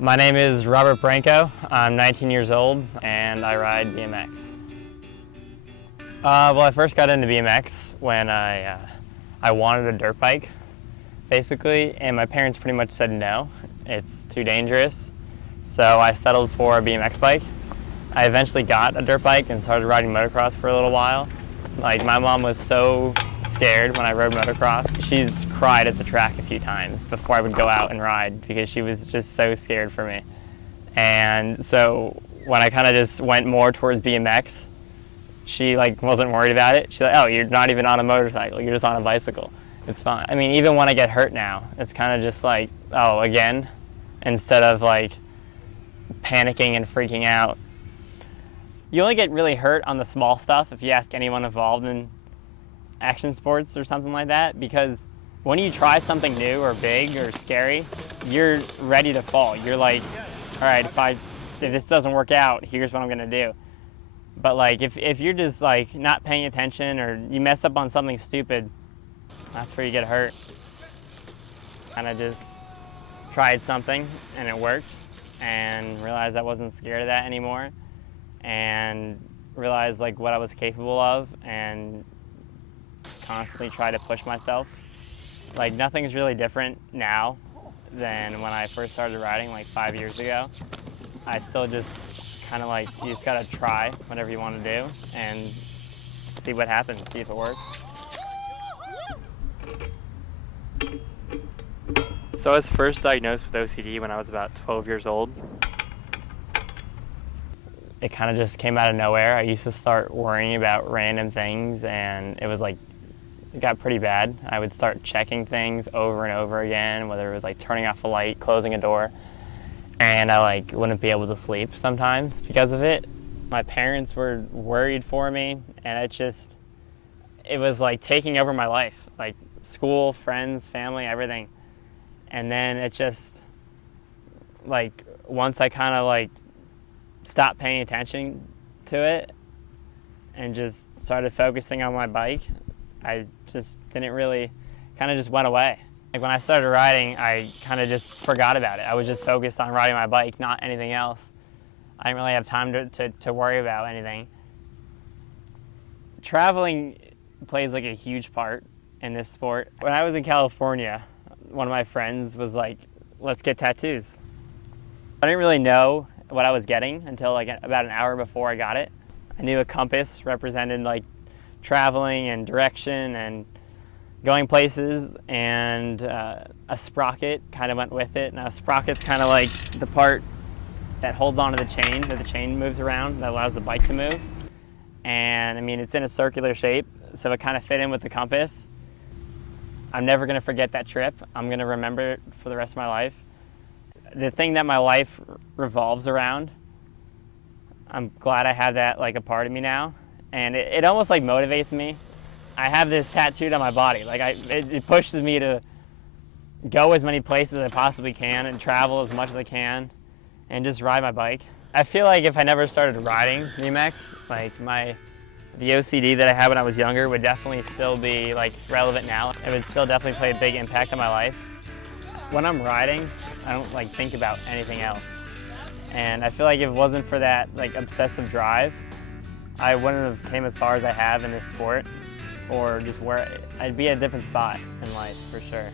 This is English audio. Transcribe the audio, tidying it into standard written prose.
My name is Robert Branco. I'm 19 years old and I ride BMX. Well, I first got into BMX when I wanted a dirt bike, basically, and my parents pretty much said no, it's too dangerous. So I settled for a BMX bike. I eventually got a dirt bike and started riding motocross for a little while. Like, my mom was so scared when I rode motocross. She's cried at the track a few times before I would go out and ride because she was just so scared for me. And so when I kind of just went more towards BMX, she wasn't worried about it. She's like, oh, you're not even on a motorcycle, you're just on a bicycle. It's fine. I mean, even when I get hurt now, it's kind of just like, oh, again, instead of like panicking and freaking out. You only get really hurt on the small stuff if you ask anyone involved in action sports or something like that, because when you try something new or big or scary, you're ready to fall. You're like, all right, if this doesn't work out, here's what I'm gonna do. But like if you're just like not paying attention or you mess up on something stupid, that's where you get hurt. Kind of just tried something and it worked, and realized I wasn't scared of that anymore, and realized like what I was capable of, and constantly try to push myself. Like, nothing's really different now than when I first started riding like 5 years ago. I still just kind of like, you just gotta try whatever you want to do and see what happens, see if it works. So I was first diagnosed with OCD when I was about 12 years old. It kind of just came out of nowhere. I used to start worrying about random things, and it was like, it got pretty bad. I would start checking things over and over again, whether it was like turning off a light, closing a door, and I wouldn't be able to sleep sometimes because of it. My parents were worried for me, and it was like taking over my life, like school, friends, family, everything. And then it just, like, once I kind of like stopped paying attention to it and just started focusing on my bike, I just didn't really, kind of just went away. Like, when I started riding, I kind of just forgot about it. I was just focused on riding my bike, not anything else. I didn't really have time to worry about anything. Traveling plays like a huge part in this sport. When I was in California, one of my friends was like, let's get tattoos. I didn't really know what I was getting until like about an hour before I got it. I knew a compass represented like traveling and direction and going places, and a sprocket kind of went with it. Now, a sprocket's kind of like the part that holds onto the chain, that the chain moves around, that allows the bike to move. And I mean, it's in a circular shape, so it kind of fit in with the compass. I'm never gonna forget that trip. I'm gonna remember it for the rest of my life. The thing that my life revolves around, I'm glad I have that like a part of me now. And it almost like motivates me. I have this tattooed on my body. Like, it pushes me to go as many places as I possibly can and travel as much as I can and just ride my bike. I feel like if I never started riding BMX, like the OCD that I had when I was younger would definitely still be like relevant now. It would still definitely play a big impact on my life. When I'm riding, I don't like think about anything else. And I feel like if it wasn't for that like obsessive drive, I wouldn't have came as far as I have in this sport, or just where I'd be at a different spot in life for sure.